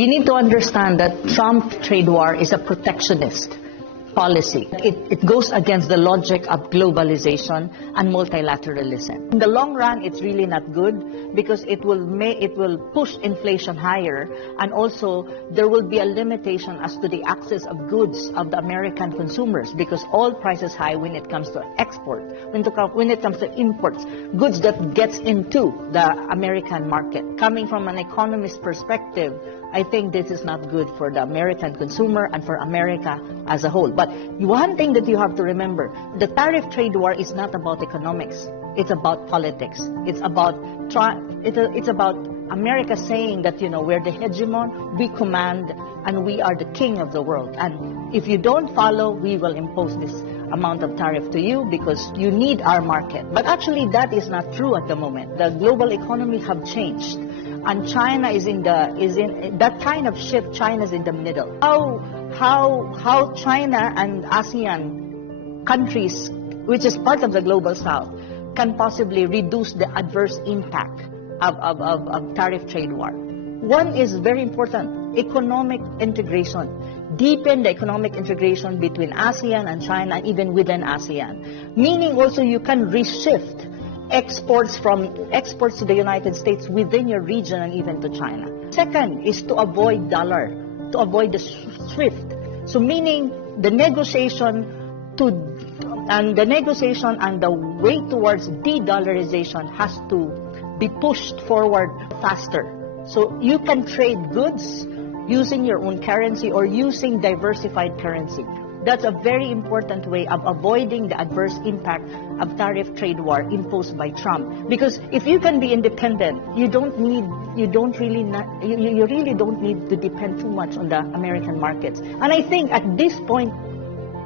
We need to understand that Trump trade war is a protectionist policy. It goes against the logic of globalization and multilateralism. In the long run, it's really not good because it will push inflation higher, and also there will be a limitation as to the access of goods of the American consumers because oil prices high when it comes to export, when it comes to imports, goods that gets into the American market. Coming from an economist perspective, I think this is not good for the American consumer and for America as a whole. But one thing that you have to remember, the tariff trade war is not about economics. It's about politics. It's about America saying that, we're the hegemon, we command, and we are the king of the world. And if you don't follow, we will impose this amount of tariff to you because you need our market. But actually, that is not true at the moment. The global economy have changed. And China is in that kind of shift. China's in the middle. How China and ASEAN countries, which is part of the global South, can possibly reduce the adverse impact of tariff trade war. One is very important: economic integration. Deepen the economic integration between ASEAN and China, even within ASEAN. Meaning also you can reshift exports to the United States within your region and even to China. Second is to avoid the SWIFT. So meaning the negotiation and the way towards de-dollarization has to be pushed forward faster. So you can trade goods using your own currency or using diversified currency. That's a very important way of avoiding the adverse impact of tariff trade war imposed by Trump. Because if you can be independent, you really don't need to depend too much on the American markets. And I think at this point,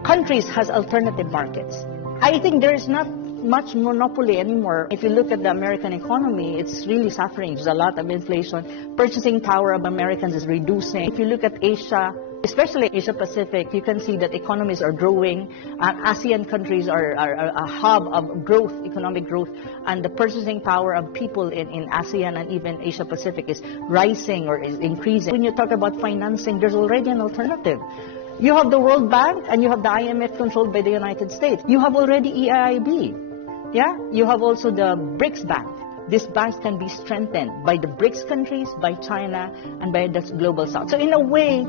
countries has alternative markets. I think there is not much monopoly anymore. If you look at the American economy, it's really suffering. There's a lot of inflation. Purchasing power of Americans is reducing. If you look at Asia, especially Asia Pacific, you can see that economies are growing. ASEAN countries are a hub of growth, economic growth, and the purchasing power of people in ASEAN and even Asia Pacific is rising or is increasing. When you talk about financing, there's already an alternative. You have the World Bank and you have the IMF controlled by the United States. You have already EIB. Yeah, you have also the BRICS Bank. These banks can be strengthened by the BRICS countries, by China, and by the global South. So in a way,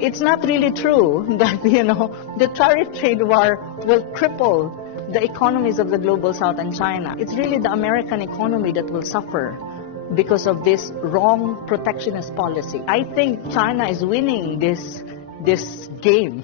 it's not really true that, the tariff trade war will cripple the economies of the global South and China. It's really the American economy that will suffer because of this wrong protectionist policy. I think China is winning this game.